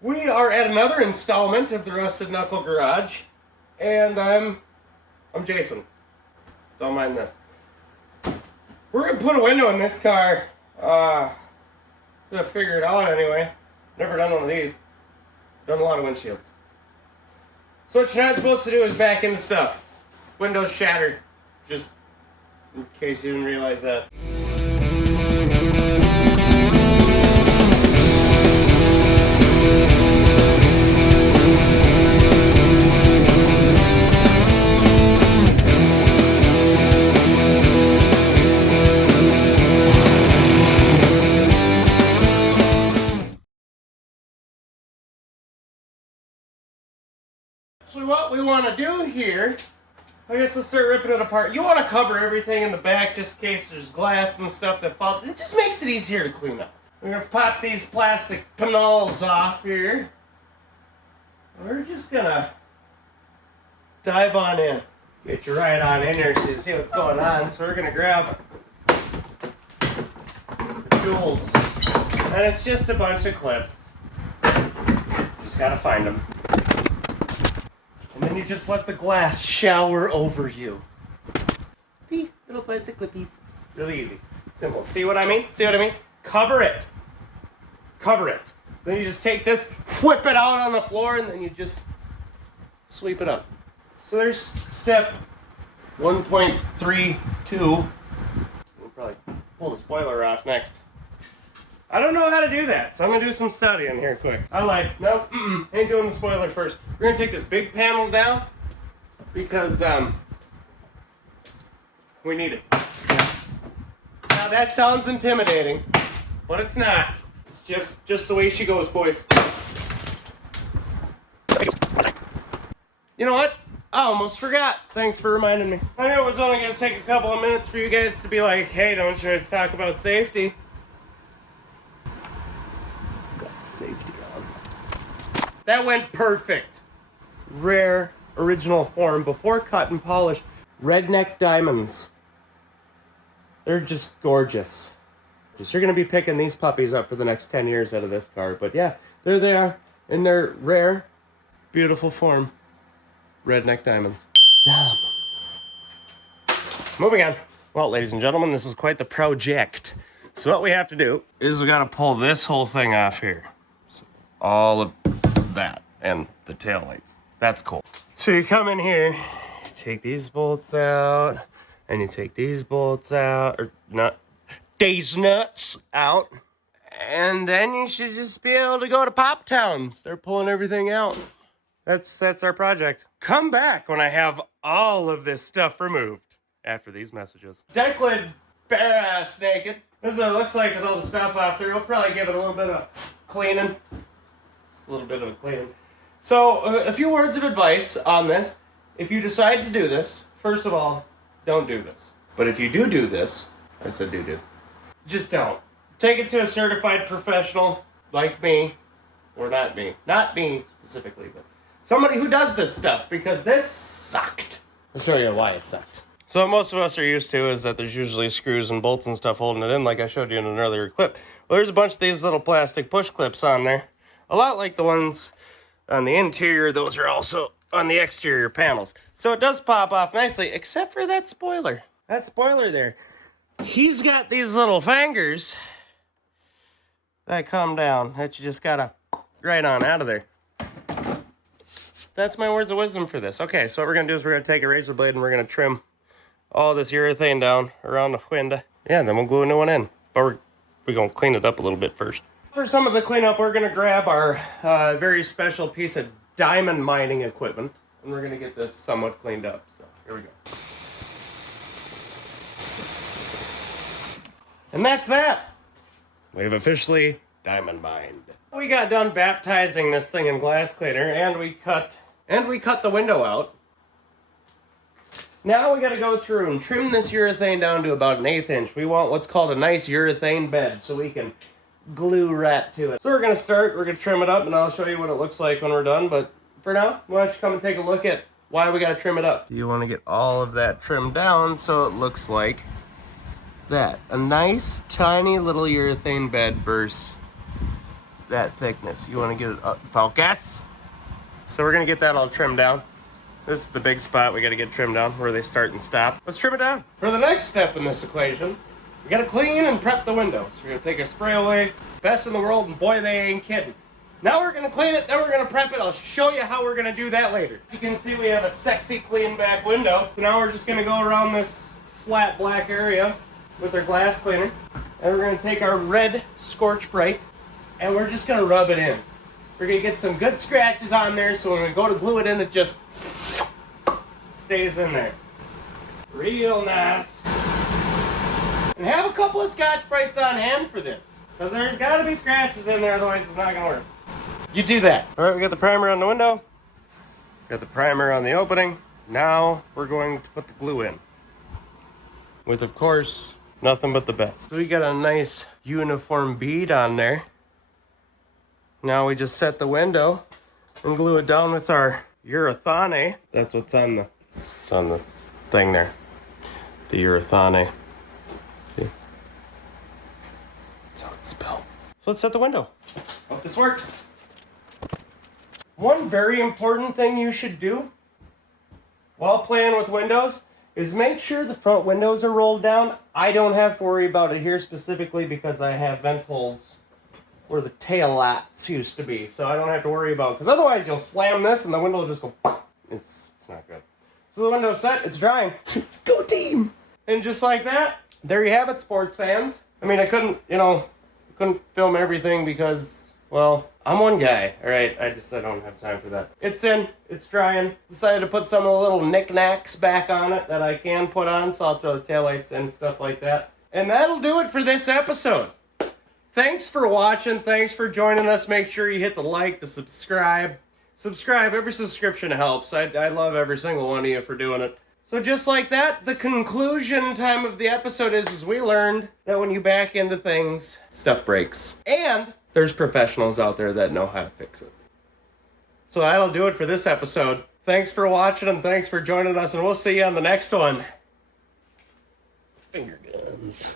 We are at another installment of the Rusted Knuckle Garage, and I'm Jason. Don't mind this. We're gonna put a window in this car. Gonna figure it out anyway. Never done one of these. Done a lot of windshields. So what you're not supposed to do is back into stuff. Windows shattered. Just in case you didn't realize that. So what we want to do here, I guess let's start ripping it apart. You want to cover everything in the back just in case there's glass and stuff that falls. It just makes it easier to clean up. We're going to pop these plastic panels off here. We're just going to dive on in. Get you right on in here so you see what's going on. So we're going to grab the tools. And it's just a bunch of clips. Just got to find them. And then you just let the glass shower over you. See? Little plastic clippies. Really easy. Simple. See what I mean? See what I mean? Cover it. Cover it. Then you just take this, whip it out on the floor, and then you just sweep it up. So there's step 1.32. We'll probably pull the spoiler off next. I don't know how to do that, so I'm going to do some studying here quick. Ain't doing the spoiler first. We're going to take this big panel down because we need it. Now that sounds intimidating, but it's not. It's just the way she goes, boys. You know what? I almost forgot. Thanks for reminding me. I knew it was only going to take a couple of minutes for you guys to be like, hey, don't you guys talk about safety? Safety on. That went perfect. Rare original form before cut and polish. Redneck diamonds. They're just gorgeous. You're going to be picking these puppies up for the next 10 years out of this car. But yeah, they're there in their rare, beautiful form. Redneck diamonds. Diamonds. Moving on. Well, ladies and gentlemen, this is quite the project. So what we have to do is we got to pull this whole thing off here. So all of that and the tail lights. That's cool. So you come in here, you take these bolts out, and you take these bolts out, or not, these nuts out, and then you should just be able to go to Pop Town. Start pulling everything out. That's our project. Come back when I have all of this stuff removed after these messages. Deck lid bare ass naked. This is what it looks like with all the stuff off there. We'll probably give it a little bit of cleaning. Just a little bit of a cleaning. So, a few words of advice on this. If you decide to do this, first of all, don't do this. But if you do this, I said do. Just don't. Take it to a certified professional like me, or not me. Not me specifically, but somebody who does this stuff, because this sucked. I'll show you why it sucked. So what most of us are used to is that there's usually screws and bolts and stuff holding it in, like I showed you in an earlier clip. Well, there's a bunch of these little plastic push clips on there. A lot like the ones on the interior, those are also on the exterior panels. So it does pop off nicely, except for that spoiler. That spoiler there. He's got these little fingers that come down that you just gotta right on out of there. That's my words of wisdom for this. Okay, so what we're gonna do is we're gonna take a razor blade and we're gonna trim all this urethane down around the window. Yeah, then we'll glue a new one in. But we're going to clean it up a little bit first. For some of the cleanup, we're going to grab our very special piece of diamond mining equipment. And we're going to get this somewhat cleaned up. So, here we go. And that's that. We've officially diamond mined. We got done baptizing this thing in glass cleaner, and we cut the window out. Now we got to go through and trim this urethane down to about 1/8 inch. We want what's called a nice urethane bed so we can glue right to it. So we're going to trim it up, and I'll show you what it looks like when we're done. But for now, why don't you come and take a look at why we got to trim it up. You want to get all of that trimmed down so it looks like that. A nice, tiny little urethane bed versus that thickness. You want to get it up, focus. So we're gonna get that all trimmed down. This is the big spot we gotta get trimmed down, where they start and stop. Let's trim it down. For the next step in this equation, we gotta clean and prep the windows. We're gonna take our spray away, best in the world, and boy, they ain't kidding. Now we're gonna clean it, then we're gonna prep it. I'll show you how we're gonna do that later. You can see we have a sexy clean back window. So now we're just gonna go around this flat black area with our glass cleaner. And we're gonna take our red Scorch Brite and we're just gonna rub it in. We're gonna get some good scratches on there so when we go to glue it in, it just stays in there. Real nice. And have a couple of Scotch Brites on hand for this, because there's gotta be scratches in there, otherwise it's not gonna work. You do that. All right, we got the primer on the window. Got the primer on the opening. Now we're going to put the glue in. With, of course, nothing but the best. So we got a nice uniform bead on there. Now we just set the window and glue it down with our urethane. That's what's on the, it's on the thing there. The urethane. See? That's how it's spelled. So let's set the window. Hope this works. One very important thing you should do while playing with windows is make sure the front windows are rolled down. I don't have to worry about it here specifically because I have vent holes where the tail lights used to be. So I don't have to worry about it, because otherwise you'll slam this and the window will just go, it's not good. So the window's set, it's drying. Go team! And just like that, there you have it, sports fans. I mean, I couldn't film everything because, well, I'm one guy, all right? I don't have time for that. It's in, it's drying. Decided to put some of the little knickknacks back on it that I can put on, so I'll throw the taillights in, stuff like that. And that'll do it for this episode. Thanks for watching. Thanks for joining us. Make sure you hit the like, the subscribe. Subscribe. Every subscription helps. I love every single one of you for doing it. So just like that, the conclusion time of the episode is we learned that when you back into things, stuff breaks. And there's professionals out there that know how to fix it. So that'll do it for this episode. Thanks for watching and thanks for joining us, and we'll see you on the next one. Finger guns.